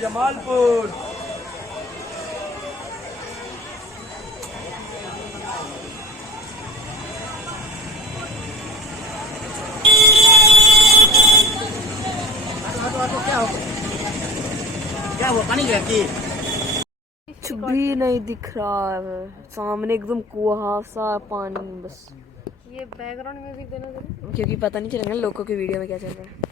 जमालपुर क्या हुआ पानी गिरा की कुछ भी नहीं दिख रहा है सामने, एकदम कुहासा पानी बस। ये बैकग्राउंड में भी देना जरूर, क्योंकि पता नहीं चलेगा लोगों की वीडियो में क्या चल रहा है।